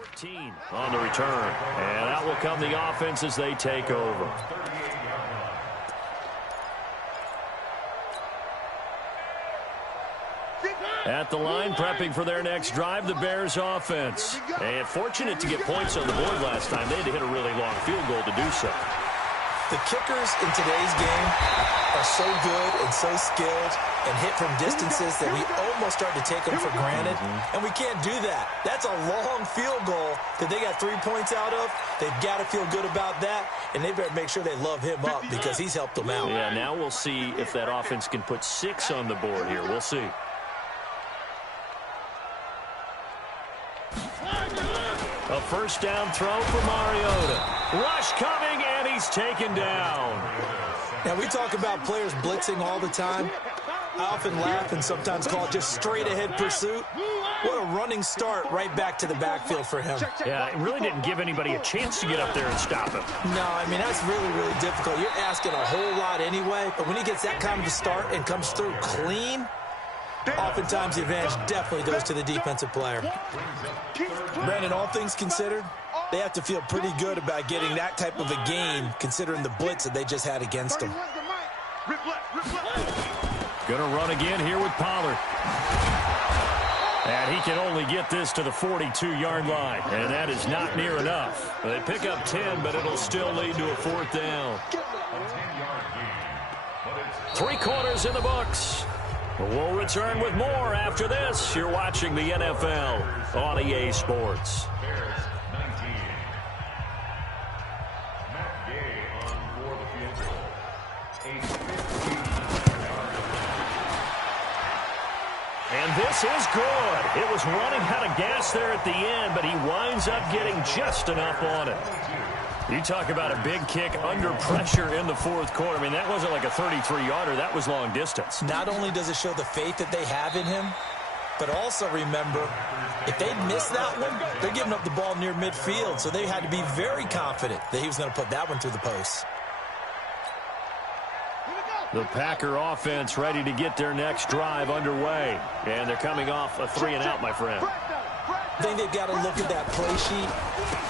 14 on the return. And out will come the offense as they take over. At the line, prepping for their next drive, the Bears offense. And fortunate to get points on the board last time. They had to hit a really long field goal to do so. The kickers in today's game are so good and so skilled and hit from distances that we almost start to take them for granted. And we can't do that. That's a long field goal that they got 3 points out of. They've got to feel good about that, and they better make sure they love him up because he's helped them out. Yeah, now we'll see if that offense can put 6 on the board here. We'll see. A first down throw for Mariota. Rush coming, and he's taken down. Now, we talk about players blitzing all the time. I often laugh and sometimes call it just straight-ahead pursuit. What a running start right back to the backfield for him. Yeah, it really didn't give anybody a chance to get up there and stop him. No, I mean, that's really, really difficult. You're asking a whole lot anyway, but when he gets that kind of a start and comes through clean, oftentimes the advantage definitely goes to the defensive player. Brandon, all things considered, they have to feel pretty good about getting that type of a game considering the blitz that they just had against them. Going to run again here with Pollard. And he can only get this to the 42-yard line. And that is not near enough. They pick up 10, but it'll still lead to a 4th down. 3 quarters in the books. We'll return with more after this. You're watching the NFL on EA Sports. And this is good. It was running out of gas there at the end, but he winds up getting just enough on it. You talk about a big kick under pressure in the 4th quarter. I mean, that wasn't like a 33-yarder. That was long distance. Not only does it show the faith that they have in him, but also remember, if they miss that one, they're giving up the ball near midfield, so they had to be very confident that he was going to put that one through the post. The Packer offense ready to get their next drive underway. And they're coming off a 3-and-out, my friend. I think they've got to look at that play sheet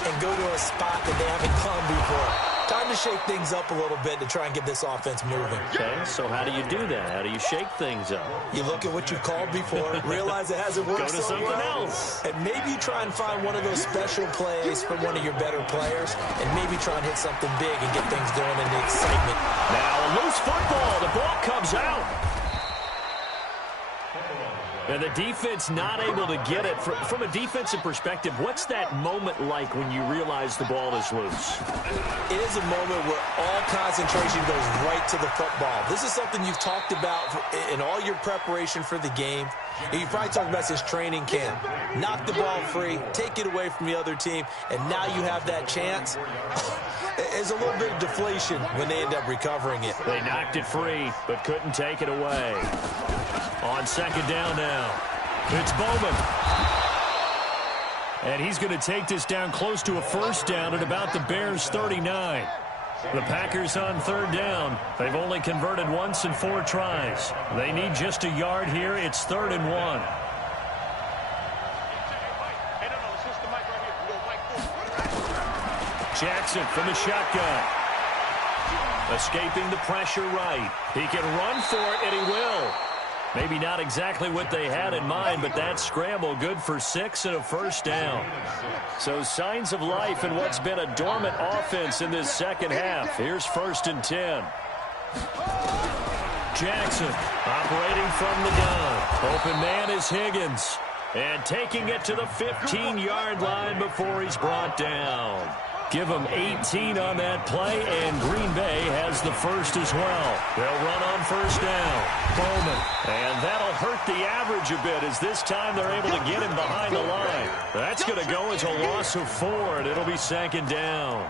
and go to a spot that they haven't come before. Time to shake things up a little bit to try and get this offense moving. Okay, so how do you do that? How do you shake things up? You look at what you've called before, realize it hasn't worked Go to so something well, else. and maybe try and find one of those special plays from one of your better players, and maybe try and hit something big and get things going in the excitement. Now a loose football. The ball comes out. And the defense not able to get it. From a defensive perspective, what's that moment like when you realize the ball is loose? It is a moment where all concentration goes right to the football. This is something you've talked about in all your preparation for the game. You probably talked about since training camp. Knock the ball free, take it away from the other team, and now you have that chance. There's a little bit of deflation when they end up recovering it. They knocked it free, but couldn't take it away. On 2nd down now, it's Bowman. And he's going to take this down close to a 1st down at about the Bears' 39. The Packers on 3rd down. They've only converted once in 4 tries. They need just a yard here. It's 3rd and 1. Jackson from the shotgun. Escaping the pressure right. He can run for it, and he will. Maybe not exactly what they had in mind, but that scramble good for 6 and a 1st down. So signs of life in what's been a dormant offense in this 2nd half. Here's 1st and 10. Jackson operating from the gun. Open man is Higgins. And taking it to the 15-yard line before he's brought down. Give them 18 on that play, and Green Bay has the 1st as well. They'll run on 1st down. Bowman. And that'll hurt the average a bit as this time they're able to get him behind the line. That's going to go as a loss of 4, and it'll be 2nd down.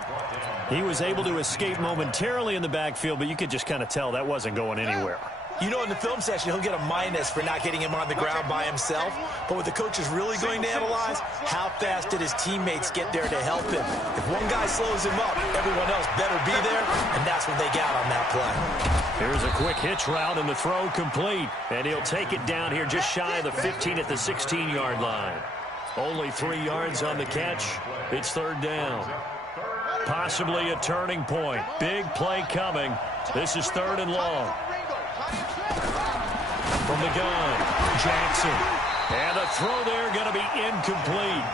He was able to escape momentarily in the backfield, but you could just kind of tell that wasn't going anywhere. You know, in the film session, he'll get a minus for not getting him on the ground by himself. But what the coach is really going to analyze, how fast did his teammates get there to help him? If one guy slows him up, everyone else better be there, and that's what they got on that play. Here's a quick hitch route, and the throw complete. And he'll take it down here just shy of the 15 at the 16-yard line. Only 3 yards on the catch. It's third down. Possibly a turning point. Big play coming. This is third and long. From the gun, Jackson. And the throw there going to be incomplete.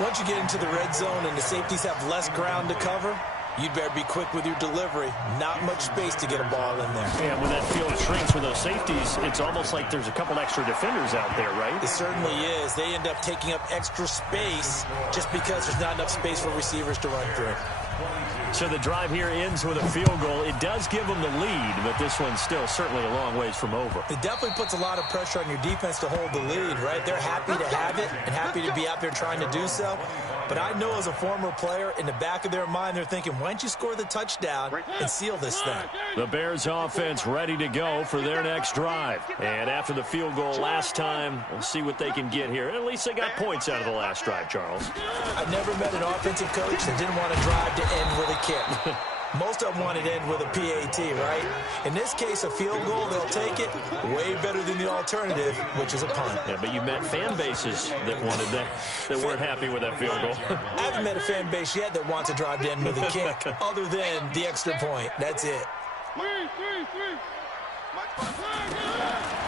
Once you get into the red zone and the safeties have less ground to cover, you'd better be quick with your delivery. Not much space to get a ball in there. Yeah, when that field shrinks for those safeties, it's almost like there's a couple extra defenders out there, right? It certainly is. They end up taking up extra space just because there's not enough space for receivers to run through. So the drive here ends with a field goal. It does give them the lead, but this one's still certainly a long ways from over. It definitely puts a lot of pressure on your defense to hold the lead, right? They're happy to have it and happy to be out there trying to do so. But I know as a former player, in the back of their mind, they're thinking, why don't you score the touchdown and seal this thing? The Bears offense ready to go for their next drive. And after the field goal last time, we'll see what they can get here. At least they got points out of the last drive, Charles. I've never met an offensive coach that didn't want to drive to end with a kick. Most of them want to end with a PAT, right? In this case, a field goal, they'll take it way better than the alternative, which is a punt. Yeah, but you met fan bases that wanted that weren't happy with that field goal. I haven't met a fan base yet that wants to drive to end with a kick, other than the extra point. That's it.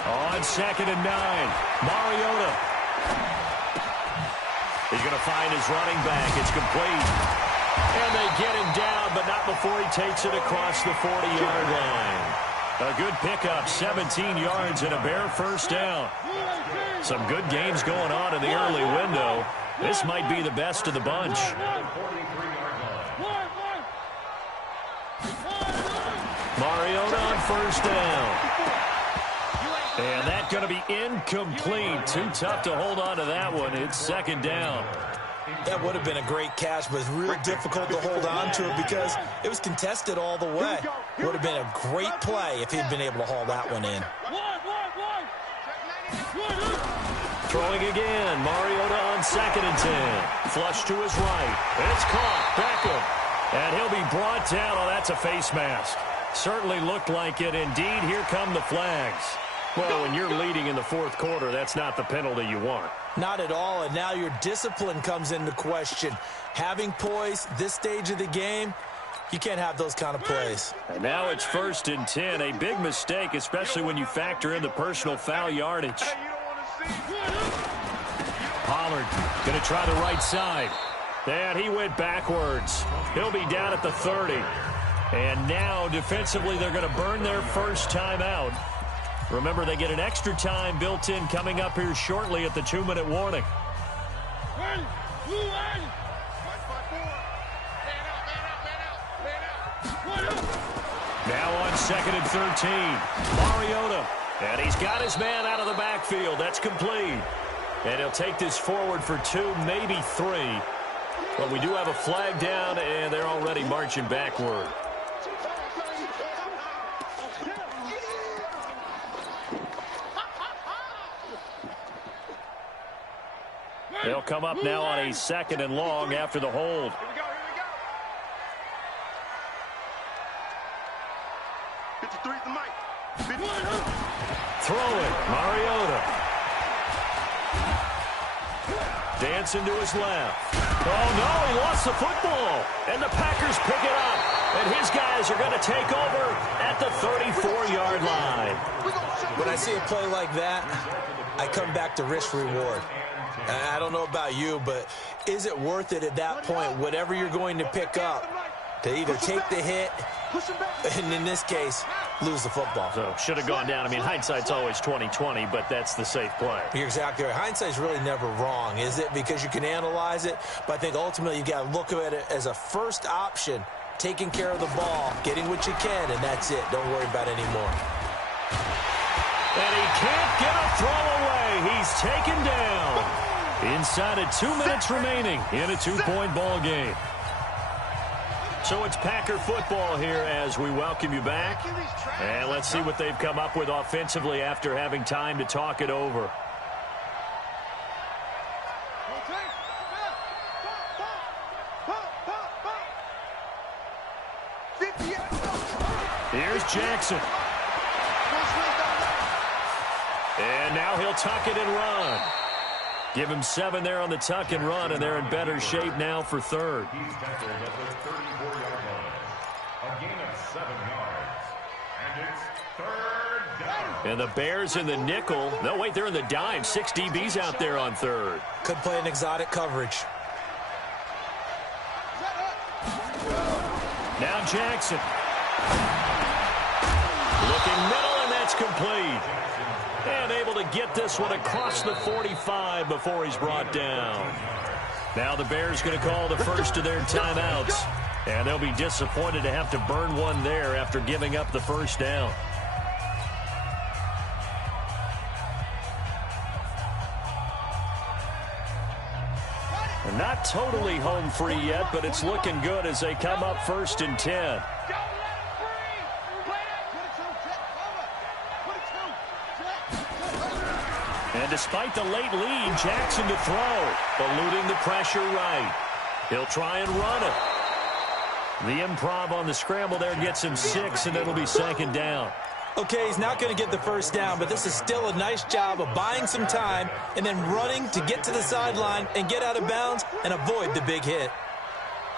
On 2nd and 9, Mariota. He's going to find his running back. It's complete. And they get him down, but not before he takes it across the 40-yard line. A good pickup, 17 yards and a Bear first down. Some good games going on in the early window. This might be the best of the bunch. Mariota on first down. And that's going to be incomplete. Too tough to hold on to that one. It's second down. That would have been a great catch, but it's real difficult to hold on to it because it was contested all the way. Would have been a great play if he'd been able to haul that one in. Throwing again. Mariota on 2nd and 10. Flush to his right. It's caught. Beckham. And he'll be brought down. Oh, that's a face mask. Certainly looked like it. Indeed, here come the flags. Well, when you're leading in the fourth quarter, that's not the penalty you want. Not at all, and now your discipline comes into question. Having poise this stage of the game, you can't have those kind of plays. And now it's 1st and 10. A big mistake, especially when you factor in the personal foul yardage. Pollard going to try the right side. And he went backwards. He'll be down at the 30. And now, defensively, they're going to burn their first timeout. Remember, they get an extra time built in coming up here shortly at the 2-minute warning. Now on 2nd and 13, Mariota. And he's got his man out of the backfield. That's complete. And he'll take this forward for 2, maybe 3. But we do have a flag down, and they're already marching backward. They'll come up now on a 2nd and long after the hold. Here we go. 53 the mic. Throwing, Mariota. Dancing to his left. Oh, no, he lost the football. And the Packers pick it up. And his guys are going to take over at the 34-yard line. When I see a play like that, I come back to risk-reward. I don't know about you, but is it worth it at that point, whatever you're going to pick up, to either take the hit and, in this case, lose the football? So, should have gone down. I mean, hindsight's always 20/20, but that's the safe play. You're exactly right. Hindsight's really never wrong, is it? Because you can analyze it, but I think ultimately you got to look at it as a first option, taking care of the ball, getting what you can, and that's it. Don't worry about it anymore. And he can't get a throw away. He's taken down. Inside of 2 minutes remaining in a 2-point ball game. So it's Packer football here as we welcome you back. And let's see what they've come up with offensively after having time to talk it over. Here's Jackson. And now he'll tuck it and run. Give him 7 there on the tuck and run, and they're in better shape now for third. He's tackled at the 34-yard line. A gain of 7 yards. And it's third down. And the Bears in the nickel. No, wait, they're in the dime. 6 DBs out there on third. Could play an exotic coverage. Now Jackson. Looking middle, and that's complete. And able to get this one across the 45 before he's brought down. Now the Bears going to call the first of their timeouts. And they'll be disappointed to have to burn one there after giving up the first down. They're not totally home free yet, but it's looking good as they come up 1st and 10. And despite the late lead, Jackson to throw, eluding the pressure right. He'll try and run it. The improv on the scramble there gets him 6, and it'll be 2nd down. Okay, he's not going to get the first down, but this is still a nice job of buying some time and then running to get to the sideline and get out of bounds and avoid the big hit.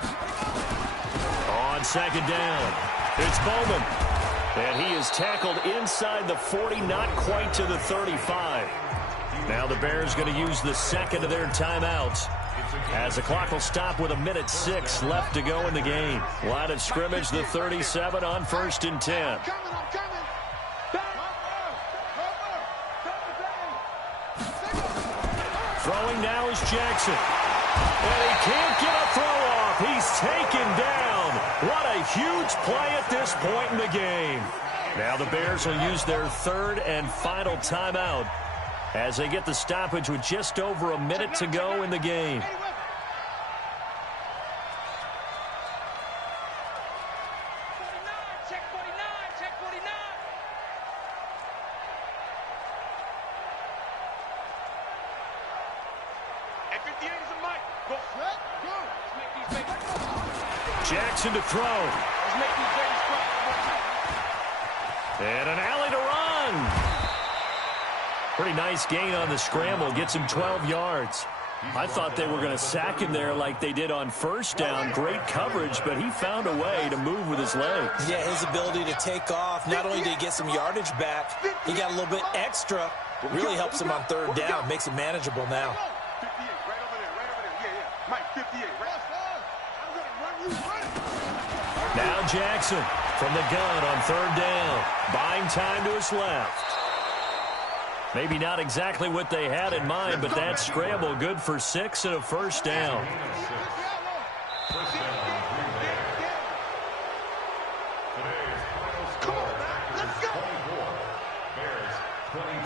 On 2nd down, it's Bowman. And he is tackled inside the 40, not quite to the 35. Now the Bears going to use the second of their timeouts, as the clock will stop with 1:06 left to go in the game. Line of scrimmage, the 37 on 1st and 10. Throwing now is Jackson. And he can't get a throw off. He's taken down. What a huge play at this point in the game. Now the Bears will use their 3rd and final timeout as they get the stoppage with just over a minute to go in the game. Jackson to throw. And an alley to run. Pretty nice gain on the scramble. Gets him 12 yards. I thought they were going to sack him there like they did on 1st down. Great coverage, but he found a way to move with his legs. Yeah, his ability to take off, not only did he get some yardage back, he got a little bit extra. Really helps him on 3rd down. Makes it manageable now. 58, right over there, right over there. Yeah. Mike, 58, right. Now Jackson from the gun on 3rd down. Buying time to his left. Maybe not exactly what they had in mind, but that scramble good for 6 and a 1st down. Come on, man. Let's go. Bears 24,